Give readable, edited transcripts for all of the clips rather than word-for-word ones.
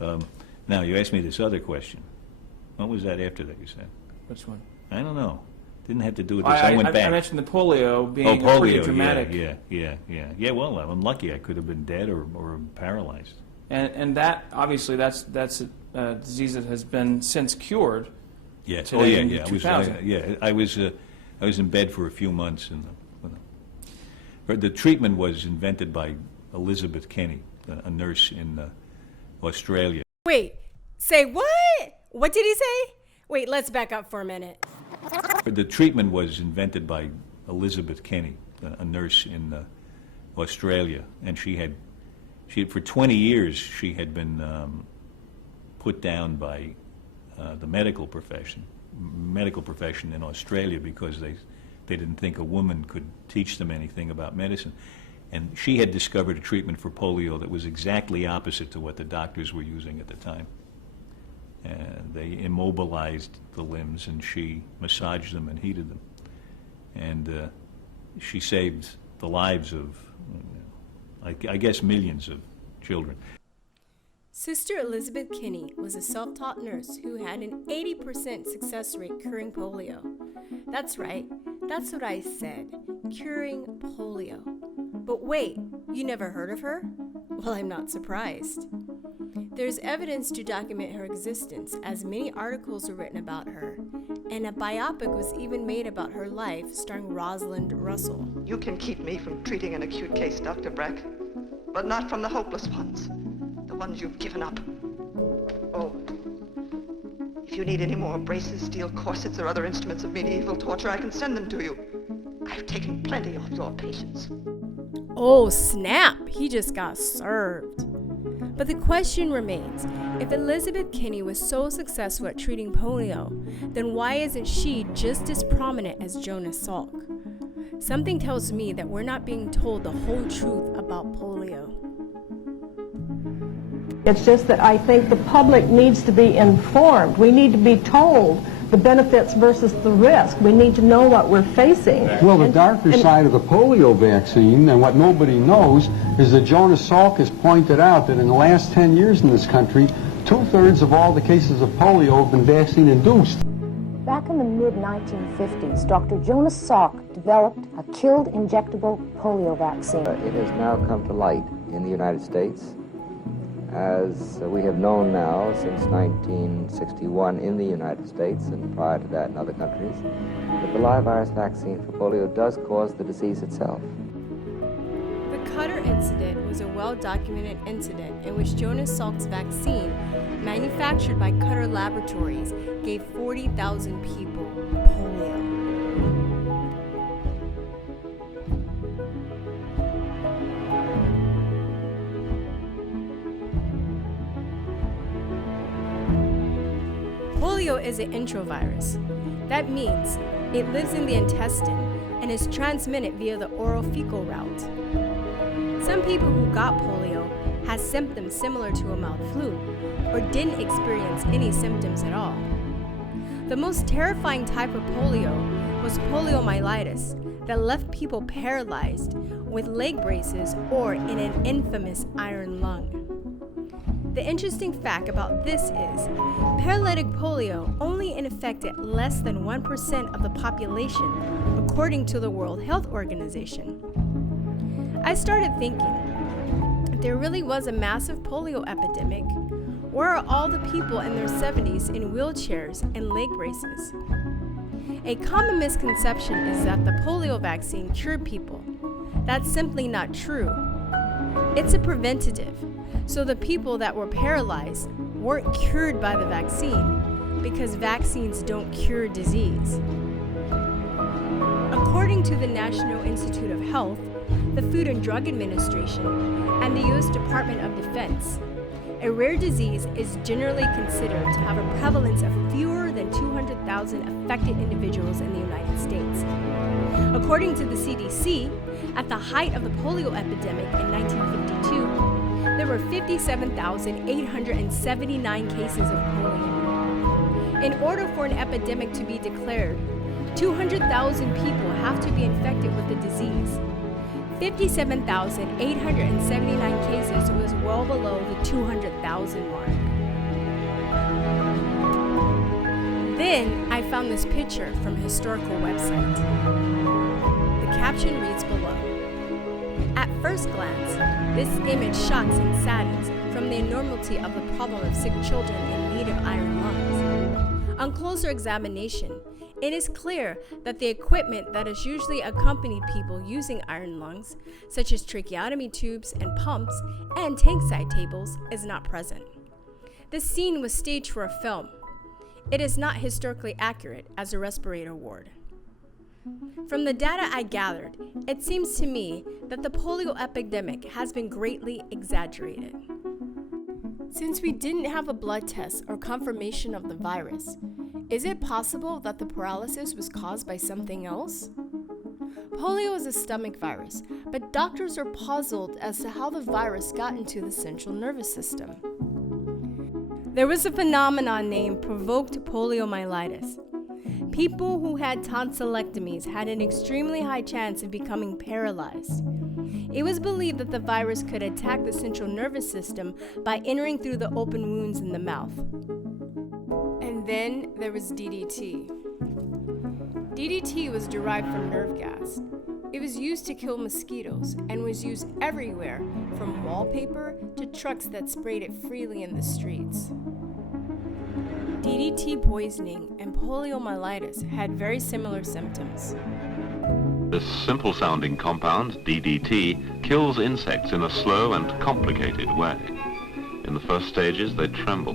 Now, you asked me this other question. What was that after that you said? Which one? I don't know. Didn't have to do with this. I went back. I mentioned the polio being polio, pretty dramatic. Yeah, well, I'm lucky. I could have been dead or paralyzed. And that, obviously, that's a disease that has been since cured. Yes. Today in 2000. I was in bed for a few months, and the treatment was invented by Elizabeth Kenny, a nurse in Australia. Wait, say what? What did he say? Wait, let's back up for a minute. The treatment was invented by Elizabeth Kenny, a nurse in Australia, and she had for 20 years she had been put down by the medical profession in Australia because they didn't think a woman could teach them anything about medicine. And she had discovered a treatment for polio that was exactly opposite to what the doctors were using at the time. And they immobilized the limbs, and she massaged them and heated them. And she saved the lives of, I guess, millions of children. Sister Elizabeth Kinney was a self-taught nurse who had an 80% success rate curing polio. That's right, that's what I said, curing polio. But wait, you never heard of her? Well, I'm not surprised. There's evidence to document her existence, as many articles were written about her, and a biopic was even made about her life starring Rosalind Russell. You can keep me from treating an acute case, Dr. Breck, but not from the hopeless ones, the ones you've given up. Oh, if you need any more braces, steel corsets, or other instruments of medieval torture, I can send them to you. I've taken plenty of your patients. Oh, snap! He just got served. But the question remains, if Elizabeth Kinney was so successful at treating polio, then why isn't she just as prominent as Jonas Salk? Something tells me that we're not being told the whole truth about polio. It's just that I think the public needs to be informed. We need to be told the benefits versus the risk. We need to know what we're facing. Well, the darker side of the polio vaccine, and what nobody knows, is that Jonas Salk has pointed out that in the last 10 years in this country, 2/3 of all the cases of polio have been vaccine-induced. Back in the mid-1950s, Dr. Jonas Salk developed a killed injectable polio vaccine. It has now come to light in the United States, as we have known now since 1961 in the United States and prior to that in other countries, that the live virus vaccine for polio does cause the disease itself. The Cutter incident was a well-documented incident in which Jonas Salk's vaccine, manufactured by Cutter Laboratories, gave 40,000 people polio. Polio is an enterovirus. That means it lives in the intestine and is transmitted via the oral fecal route. Some people who got polio had symptoms similar to a mild flu or didn't experience any symptoms at all. The most terrifying type of polio was poliomyelitis that left people paralyzed with leg braces or in an infamous iron lung. The interesting fact about this is paralytic polio only affected less than 1% of the population, according to the World Health Organization. I started thinking, if there really was a massive polio epidemic, where are all the people in their 70s in wheelchairs and leg braces? A common misconception is that the polio vaccine cured people. That's simply not true. It's a preventative. So the people that were paralyzed weren't cured by the vaccine because vaccines don't cure disease. According to the National Institute of Health, the Food and Drug Administration, and the U.S. Department of Defense, a rare disease is generally considered to have a prevalence of fewer than 200,000 affected individuals in the United States. According to the CDC, at the height of the polio epidemic in 1952, there were 57,879 cases of polio. In order for an epidemic to be declared, 200,000 people have to be infected with the disease. 57,879 cases was well below the 200,000 mark. Then I found this picture from a historical website. The caption reads below. At first glance, this image shocks and saddens from the enormity of the problem of sick children in need of iron lungs. On closer examination, it is clear that the equipment that has usually accompanied people using iron lungs, such as tracheotomy tubes and pumps and tank side tables, is not present. The scene was staged for a film. It is not historically accurate as a respirator ward. From the data I gathered, it seems to me that the polio epidemic has been greatly exaggerated. Since we didn't have a blood test or confirmation of the virus, is it possible that the paralysis was caused by something else? Polio is a stomach virus, but doctors are puzzled as to how the virus got into the central nervous system. There was a phenomenon named provoked poliomyelitis. People who had tonsillectomies had an extremely high chance of becoming paralyzed. It was believed that the virus could attack the central nervous system by entering through the open wounds in the mouth. And then there was DDT. DDT was derived from nerve gas. It was used to kill mosquitoes and was used everywhere, from wallpaper to trucks that sprayed it freely in the streets. DDT poisoning and poliomyelitis had very similar symptoms. This simple-sounding compound, DDT, kills insects in a slow and complicated way. In the first stages, they tremble.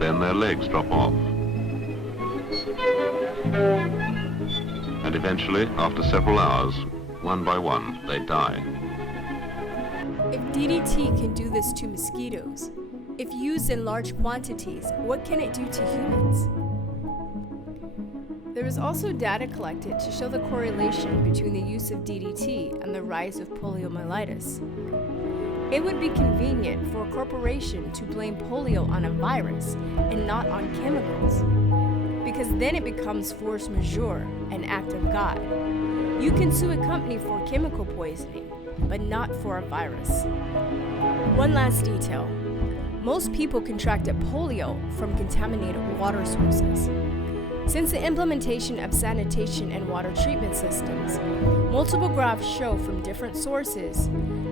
Then their legs drop off. And eventually, after several hours, one by one, they die. If DDT can do this to mosquitoes, if used in large quantities, what can it do to humans? There was also data collected to show the correlation between the use of DDT and the rise of poliomyelitis. It would be convenient for a corporation to blame polio on a virus and not on chemicals, because then it becomes force majeure, an act of God. You can sue a company for chemical poisoning, but not for a virus. One last detail. Most people contracted polio from contaminated water sources. Since the implementation of sanitation and water treatment systems, multiple graphs show from different sources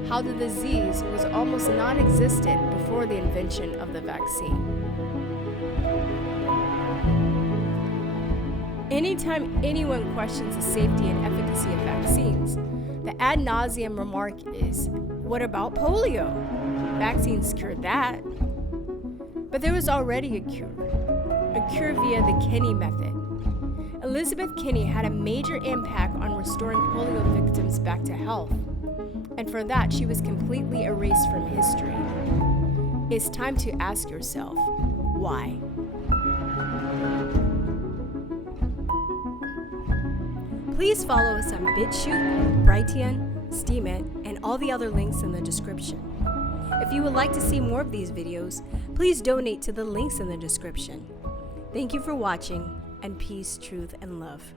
how the disease was almost non-existent before the invention of the vaccine. Anytime anyone questions the safety and efficacy of vaccines, the ad nauseum remark is, "What about polio? Vaccines cured that." But there was already a cure via the Kenny method. Elizabeth Kenny had a major impact on restoring polio victims back to health, and for that she was completely erased from history. It's time to ask yourself, why? Please follow us on BitChute, Brighteon, Steemit, and all the other links in the description. If you would like to see more of these videos, please donate to the links in the description. Thank you for watching, and peace, truth, and love.